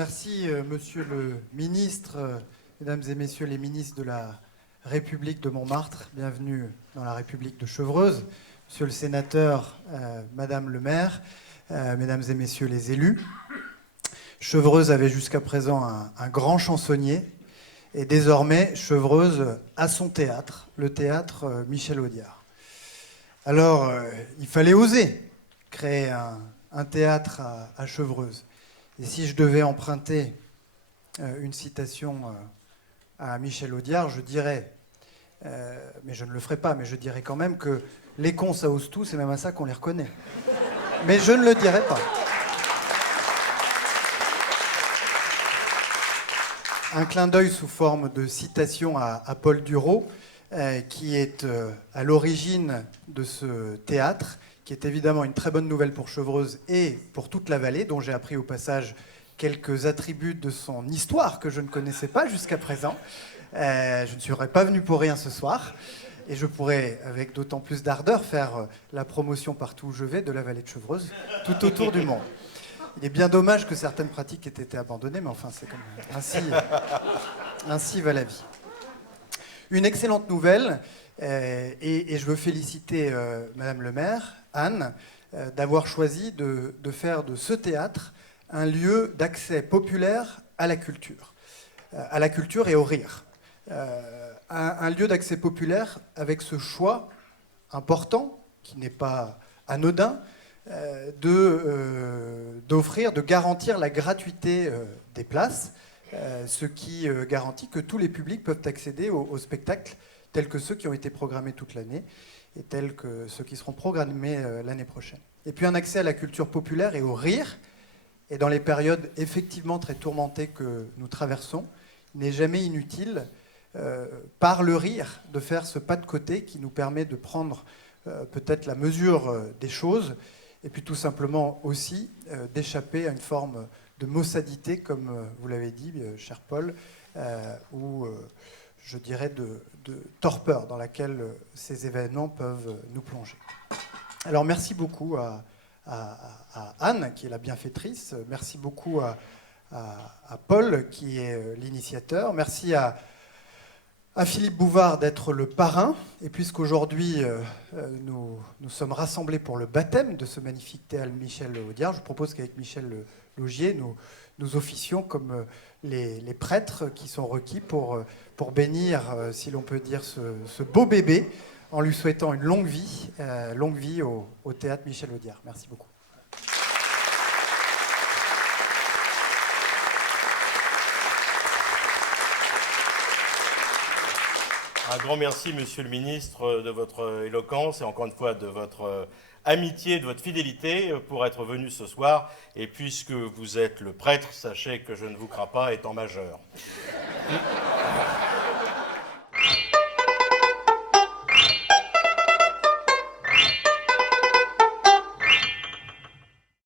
Merci, monsieur le ministre, mesdames et messieurs les ministres de la République de Montmartre. Bienvenue dans la République de Chevreuse. Monsieur le sénateur, madame le maire, mesdames et messieurs les élus. Chevreuse avait jusqu'à présent un grand chansonnier. Et désormais, Chevreuse a son théâtre, le théâtre Michel Audiard. Alors, il fallait oser créer un théâtre à Chevreuse. Et si je devais emprunter une citation à Michel Audiard, je dirais, mais je ne le ferai pas, mais je dirais quand même que les cons, ça ose tout, c'est même à ça qu'on les reconnaît. Mais je ne le dirai pas. Un clin d'œil sous forme de citation à Paul Dureau, qui est à l'origine de ce théâtre, qui est évidemment une très bonne nouvelle pour Chevreuse et pour toute la vallée, dont j'ai appris au passage quelques attributs de son histoire que je ne connaissais pas jusqu'à présent. Je ne serais pas venu pour rien ce soir, et je pourrais, avec d'autant plus d'ardeur, faire la promotion partout où je vais de la vallée de Chevreuse, tout autour du monde. Il est bien dommage que certaines pratiques aient été abandonnées, mais enfin, c'est comme ainsi va la vie. Une excellente nouvelle, et je veux féliciter Madame le maire, Anne, d'avoir choisi de faire de ce théâtre un lieu d'accès populaire à la culture et au rire. Un lieu d'accès populaire avec ce choix important, qui n'est pas anodin, d'offrir, de garantir la gratuité des places, ce qui garantit que tous les publics peuvent accéder aux spectacles tels que ceux qui ont été programmés toute l'année et tels que ceux qui seront programmés l'année prochaine. Et puis un accès à la culture populaire et au rire, et dans les périodes effectivement très tourmentées que nous traversons, il n'est jamais inutile, par le rire, de faire ce pas de côté qui nous permet de prendre peut-être la mesure des choses, et puis tout simplement aussi d'échapper à une forme de maussadité, comme vous l'avez dit, cher Paul, ou je dirais de torpeur dans laquelle ces événements peuvent nous plonger. Alors merci beaucoup à Anne, qui est la bienfaitrice, merci beaucoup à Paul, qui est l'initiateur, merci à Philippe Bouvard d'être le parrain, et puisqu'aujourd'hui nous sommes rassemblés pour le baptême de ce magnifique théâtre Michel Audiard, je propose qu'avec Michel Laugier, nous officions comme les prêtres qui sont requis pour bénir, si l'on peut dire, ce beau bébé, en lui souhaitant une longue vie au théâtre Michel Audiard. Merci beaucoup. Un grand merci, monsieur le ministre, de votre éloquence et encore une fois de votre amitié, de votre fidélité pour être venu ce soir. Et puisque vous êtes le prêtre, sachez que je ne vous crains pas étant majeur.